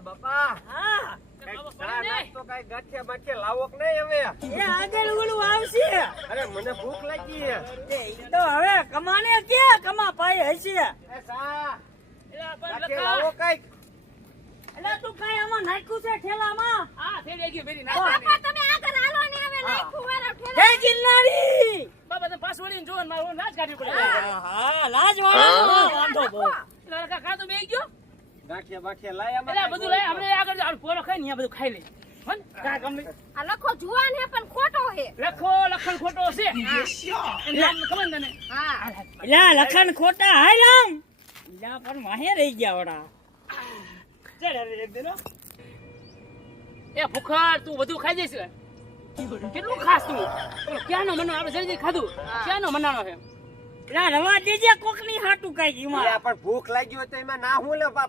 બાપા હા તો કઈ ગાંઠિયા બાઠિયા લાવો કે નહીં હવે એ આગળ ઓલું આવશે અરે મને ભૂખ લાગી છે એ તો હવે કમાને કે કમા પાઈ હશે એ સા ગાંઠિયા લાવો કઈક એટલે તું કાઈ આમાં નાખ્યું છે ઠેલામાં હા ફેરી ગઈ ફેરી બાપા તમે આગળ હાલો ને હવે નાખું વાળો ઠેલો હે ગિરનારી બાબા તમે પાસ વળીને જોવો ને મારો નાચ કાઢવી પડે હા લાજ વાળો વાંધો બહુ લડકા ખા તો બે ગયો ગાંઠિયા બાઠિયા લાયા એટલે બધું લઈ આપણે આગળ જાવ પોરો ખાઈ ને બધું ખાઈ લે હન કા ગમે આ લખો જુવાન હે પણ ખોટો હે લખો લખણ ખોટો છે એમ ખબર તને હા લા લખન ખોટા હાલ આમ લા પણ વાહે રહી ગયા વડા ચડ હવે એક દેનો એ ભૂખર તું બધું ખાઈ જઈશ કેટલું ખાસ તું ક્યાંનો મનો આપણે જલ્દી ખાધું ક્યાંનો મનાનો છે લા રવા દેજે કોકની હાટું કાઈ ઈમાં પણ ભૂખ લાગી હોય તો એમાં ના હું લે બાપ